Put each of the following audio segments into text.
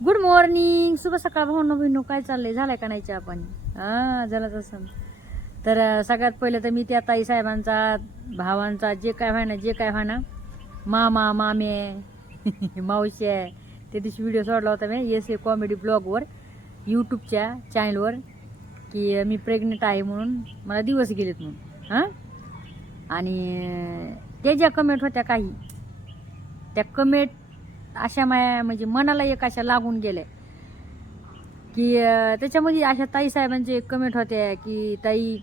Good morning शुभ सकाळ भावनो बहिणू काय चाललंय? झालाय का नाही आपण हां हा तसं. तर सगळ्यात पहिलं तर मी त्या ताई साहेबांचा भावांचा जे काय व्हायना जे काय व्हायना मामा मामे मावशी आहे. त्या दिवशी व्हिडिओ सोडला होता मी एस ए कॉमेडी ब्लॉगवर यूट्यूबच्या चॅनलवर की मी प्रेग्नेंट आहे म्हणून मला दिवस गेलेत म्हणून. हां? आणि त्या ज्या कमेंट होत्या काही त्या कमेंट अशा माया म्हणजे मनाला एक अशा लागून गेल्या. की त्याच्यामध्ये अशा ताई साहेबांचे कमेंट होत्या की ताई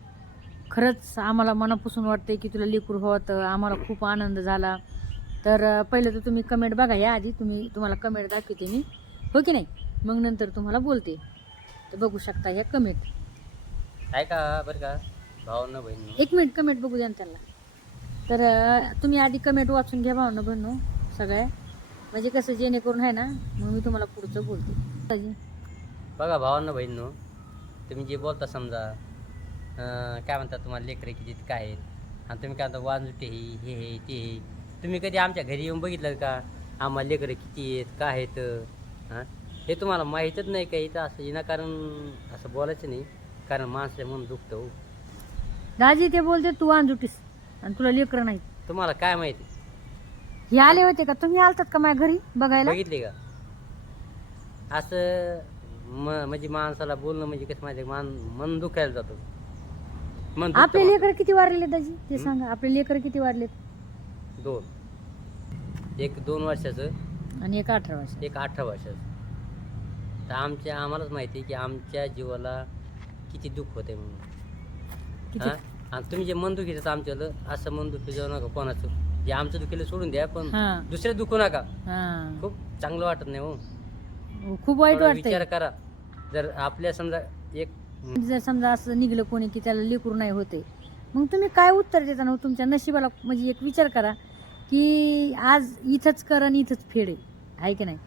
खरंच आम्हाला मनापासून वाटते की तुला लेकरू होतं आम्हाला खूप आनंद झाला. तर पहिलं तर तुम्ही कमेंट बघा या आधी तुम्ही तुम्हाला कमेंट दाखवते मी. हो की नाही? मग नंतर तुम्हाला बोलते. तर बघू शकता ह्या कमेंट आहे का? बरं का? भावना बहीण एक मिनिट कमेंट बघू द्या ना त्यांना. तर तुम्ही आधी कमेंट वाचून घ्या भावना बहिणू सगळ्या. म्हणजे कसं जेणेकरून आहे ना मग मी तुम्हाला पुढचं बोलते. बघा भावांना बहीण तुम्ही जे बोलता समजा काय म्हणतात तुम्हाला लेकरं किती काय आहेत? आणि तुम्ही काय म्हणता वांजुटे ही हे हे ते हे. तुम्ही कधी आमच्या घरी येऊन बघितलं का? आम्हाला लेकरं किती आहेत काय आहेत? हां? हे तुम्हाला माहीतच नाही का इथं असं? विनाकारण असं बोलायचं नाही कारण माणसं म्हणून दुखतं हो. दाजी ते बोलते तू अंजुटीस आणि तुला लेकरं नाही तुम्हाला काय माहिती? हे आले होते का? तुम्ही आलतात का माझ्या घरी बघायला? बघितले का? असं म म्हणजे माणसाला बोलणं म्हणजे कसं का, मान मन दुखायला जातं. मन दुखतं आपले. लेकर किती वारले दाजी? ते? सांगा. आपले लेकर किती वारलेत? दोन. एक दोन वर्षाचं. आणि एक अठरा वर्ष एक अठरा वर्षाचं. तर आमच्या आम्हालाच माहिती आहे की आमच्या जीवाला किती दुःख होते म्हणून. किती? हा? आणि तुम्ही जे मन दुखी देता आमच्याला असं मन दुखी जाऊ नका कोणाचं? जे आमचं दुखीला सोडून द्या पण हा. दुसरे दुखू नका. हा. खूप चांगलं वाटत नाही हो. हो, खूप वाईट थोडा वाटतंय. विचार करा. जर आपल्या समजा एक जर समजा असं निघलं कोणी की त्याला लेकरू नाही होते मग तुम्ही काय उत्तर देता ना हो तुमच्या नशिबाला? म्हणजे एक विचार करा की आज इथंच कर आणि इथंच फेड आहे. आहे की नाही?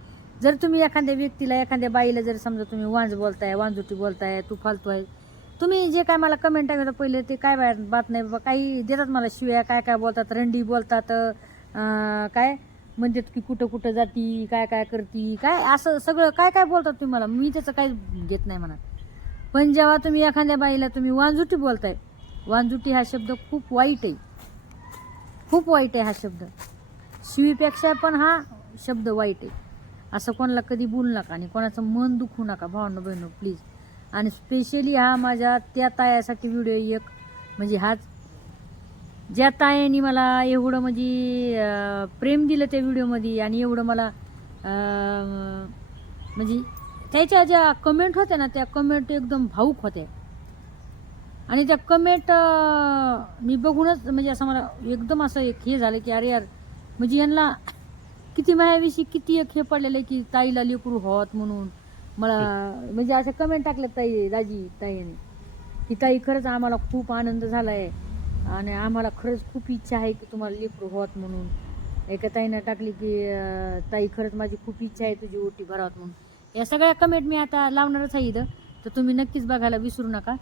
जर तुम्ही एखाद्या व्यक्तीला एखाद्या बाईला जर समजा तुम्ही वांज बोलताय वांजुटी बोलताय तू फालतू आहे तुम्ही जे काय मला कमेंट टाकलं पहिले ते काय बात नाही बाबा काही देतात मला शिव्या काय काय बोलतात रंडी बोलतात काय? म्हणतात की कुठं कुठं जाती काय काय करती काय असं सगळं काय काय बोलतात तुम्ही मला? मी त्याचं काही घेत नाही म्हणा. पण जेव्हा तुम्ही एखाद्या बाईला तुम्ही वांजुटी बोलताय वांजुटी हा शब्द खूप वाईट आहे. खूप वाईट आहे हा शब्द. शिवीपेक्षा पण हा शब्द वाईट आहे. असं कोणाला कधी बोलू नका आणि कोणाचं मन दुखू नका भावनं बहिणू प्लीज आणि स्पेशली हा माझ्या त्या तायासाठी व्हिडिओ एक म्हणजे हाच ज्या तायाने मला एवढं म्हणजे प्रेम दिलं त्या व्हिडिओमध्ये आणि एवढं मला म्हणजे त्याच्या ज्या कमेंट होत्या ना त्या कमेंट एकदम भाऊक होत्या. आणि त्या कमेंट मी बघूनच म्हणजे असं मला एकदम असं एक हे झालं की अरे यार म्हणजे यांना किती माझ्याविषयी किती एक हे पडलेलं आहे की ताईला लेकरू होत म्हणून. मला म्हणजे अशा कमेंट टाकल्यात ताई दाजी ताईने की ताई खरंच आम्हाला खूप आनंद झाला आहे आणि आम्हाला खरंच खूप इच्छा आहे की तुम्हाला लेकरू होत म्हणून. एका ताईनं टाकली की ताई खरंच माझी खूप इच्छा आहे तुझी ओटी भरावत म्हणून. या सगळ्या कमेंट मी आता लावणारच आहे इथं. तर तुम्ही नक्कीच बघायला विसरू नका.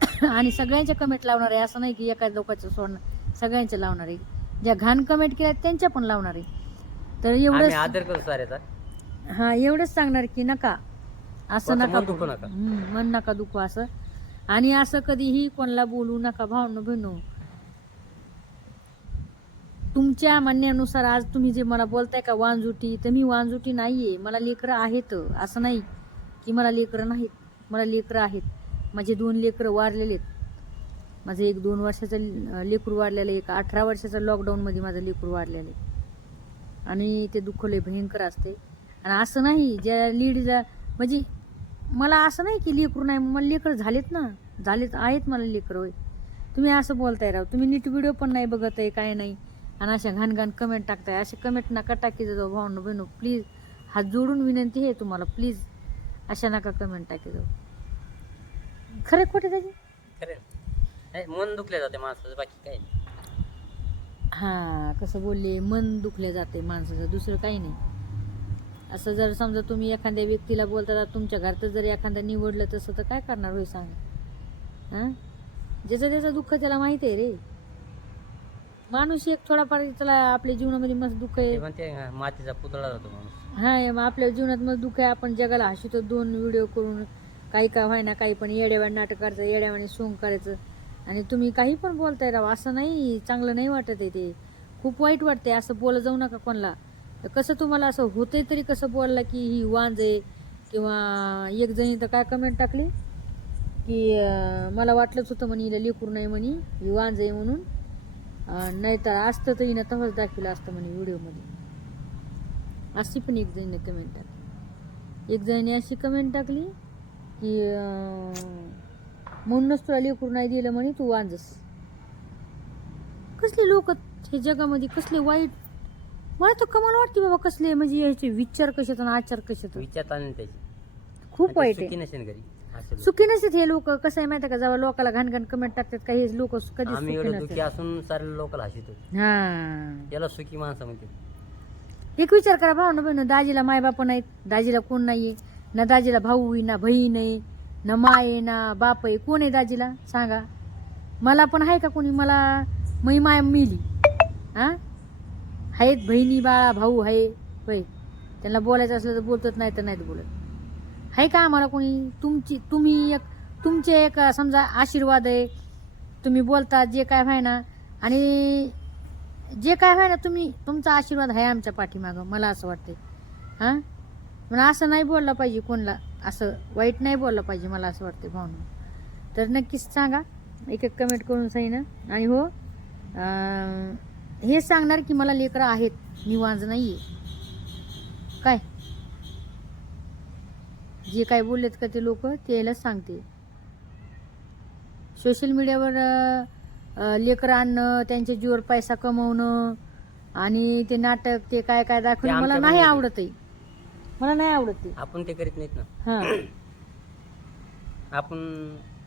आणि सगळ्यांच्या कमेंट लावणार आहे. असं नाही की एका लोकांचं सोडणार सगळ्यांच्या लावणार आहे. ज्या घाण कमेंट केल्या त्यांच्या पण लावणार आहे. तर आदर करू साऱ्याचा हा एवढंच सांगणार की नका. असं नका दुखू. नका. मन नका दुखू असं. आणि असं कधीही कोणाला बोलू नका भावनो बहिणू. तुमच्या म्हणण्यानुसार आज तुम्ही जे मला बोलताय का वांजुटी तर मी वांजुटी नाहीये. मला लेकरं आहेत असं नाही की मला लेकरं नाहीत. मला लेकरं आहेत. माझे दोन लेकरं वारलेले आहेत. माझं एक दोन वर्षाचं लेकरू वाढलेलं आहे एक अठरा वर्षाचं लॉकडाऊनमध्ये माझं लेकरू वाढलेलं आहे. आणि ते दुःख लय भयंकर असते आणि असं नाही ज्या लेडीजला म्हणजे मला असं नाही की लेकरू नाही मला लेकर झालेत ना. झालेत आहेत मला लेकर होय. तुम्ही असं बोलताय राव. तुम्ही नीट व्हिडिओ पण नाही बघत आहे काय नाही. आणि अशा घाण घाण कमेंट टाकताय. असे कमेंट नका टाकी जाऊ भावनो बहिणू. प्लीज हात जोडून विनंती आहे तुम्हाला. प्लीज अशा नका कमेंट टाकी जाऊ. खरं खोटे त्याची? खरं मन दुखले जाते माणसाचं बाकी काही नाही. हा कसं बोलले? मन दुखले जाते माणसाचं. दुसरं काही नाही. असं जर समजा तुम्ही एखाद्या व्यक्तीला बोलता तर तुमच्या घरात जर एखादा निवडलं तसं तर काय करणार होय सांग? हा? ज्याचं त्याचं दुःख त्याला माहिती आहे रे. माणूस एक थोडाफार त्याला आपल्या जीवनामध्ये मस्त दुःख आहे. मातीचा पुतळा राहतो माणूस. हा मग आपल्या जीवनात मग दुःख आहे. आपण जगाला हसतो दोन व्हिडिओ करून काही काय व्हायना काही पण येड्यावानी नाटक करायचं येड्यावानी सोंग करायचं. आणि तुम्ही काही पण बोलताय राव असं नाही चांगलं नाही वाटत आहे ते. खूप वाईट वाटते असं बोला जाऊ नका कोणाला. तर कसं तुम्हाला असं होतंय तरी कसं बोलला की ही वांज आहे? किंवा एक जणी तर काय कमेंट टाकली? की मला वाटलंच होतं म्हणे हिला लेकरू नाही म्हणे ही वांज आहे म्हणून. नाही तर असतं तर हिनं तसंच दाखवलं असतं म्हणे व्हिडिओमध्ये. अशी पण एक जणीने कमेंट टाकली. एक जणीने अशी कमेंट टाकली की म्हणूनच तुला लेकरू नाही दिलं म्हणे तू वांजस. कसले लोक हे जगामध्ये कसले वाईट मला तर कमाल वाटते बाबा कसले म्हणजे याचे विचार कसे आणि आचार कसे आहेत. विचार आणले त्याची. खूप वाईट आहे. नसेल घरी. असे लोक. सुखी नसतात हे लोक. कसं आहे माहिती आहे का जेव्हा लोकाला घाण घाण कमेंट टाकतात का हे लोक कधी आम्ही सुखी एवढं दुःखी नसतात असून सारे हसितो हा. याला सुखी माणसं म्हणते एक विचार करा भाऊ ना बहिण दाजीला मायबाप नाहीत दाजीला कोण नाहीये ना दाजीला भाऊ आहे ना बहीण आहे ना माय आहे ना बाप आहे. कोण आहे दाजीला? सांगा. मला पण आहे का कोणी? मला मै माय मिली. हा? आहेत बहिणी बाळा भाऊ आहे होय. त्यांना बोलायचं असलं तर बोलतच नाही तर नाहीत बोलत. आहे का आम्हाला कोणी? तुमची तुम्ही एक तुमचे एक समजा आशीर्वाद आहे. तुम्ही बोलता जे काय व्हाय ना आणि जे काय व्हाय ना तुम्ही तुमचा आशीर्वाद आहे आमच्या पाठीमागं मला असं वाटतंय. हां? म्हणून असं नाही बोललं पाहिजे कोणला असं वाईट नाही बोललं पाहिजे मला असं वाटतंय भावना. तर नक्कीच सांगा एक एक कमेंट करून सांगिन आणि हो हे सांगणार की मला लेकरं आहेत मी वांज नाही आहे काय? जे काय बोललेत का ते लोक त्यालाच सांगते. सोशल मीडियावर लेकरं आणणं त्यांच्या जीवर पैसा कमवणं आणि ते नाटक ते काय काय दाखवणं मला नाही आवडत आहे. मला नाही आवडत ते. आपण ते करीत नाहीत ना. हा. आपण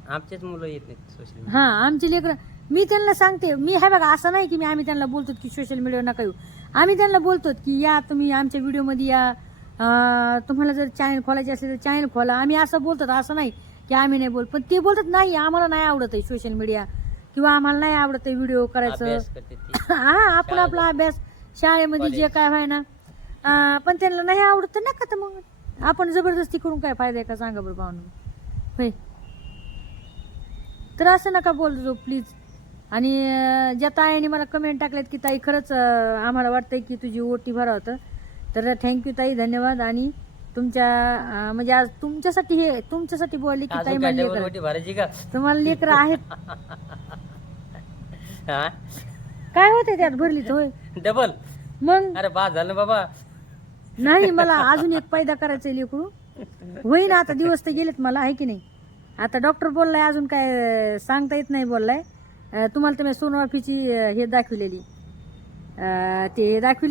आमचेच मुलं येत नाहीत सोशल हा आमचे लेकरं मी त्यांना सांगते मी हे बघा असं नाही की मी आम्ही त्यांना बोलतो की सोशल मीडियावर नका येऊ. आम्ही त्यांना बोलतो की या तुम्ही आमच्या व्हिडिओमध्ये या. तुम्हाला जर चॅनल खोलायचे असेल तर चॅनल खोला. आम्ही असं बोलतो असं नाही की आम्ही नाही बोल पण ते बोलतात नाही आम्हाला नाही आवडत आहे सोशल मीडिया किंवा आम्हाला नाही आवडत आहे व्हिडिओ करायचं. हा आपण आपला अभ्यास. शाळेमध्ये जे काय व्हाय ना. पण त्यांना नाही आवडत तर नका तर मग. आपण जबरदस्ती करून काय फायदा आहे का? सांगा बरं होय. तर असं नका बोलतो प्लीज आणि ज्या ताईने मला कमेंट टाकल्यात की ताई खरंच आम्हाला वाटतंय की तुझी ओटी भरा होतं. तर थँक्यू ताई धन्यवाद. आणि तुमच्या म्हणजे आज तुमच्यासाठी हे तुमच्यासाठी बोलली की ताई मला लेकर रोटी भरायची का? तुम्हाला लेकर आहेत. काय होतंय त्यात? भरली होय. डबल मग? अरे बा झालं बाबा. नाही मला अजून एक पैदा करायचंय लेकरू. होईन आता दिवस तर गेलेत मला आहे की नाही? आता डॉक्टर बोललाय अजून काय सांगता येत नाही बोललाय. तुम्हाला तर मी सोनोग्राफीची हे दाखविलेली. ते दाखविली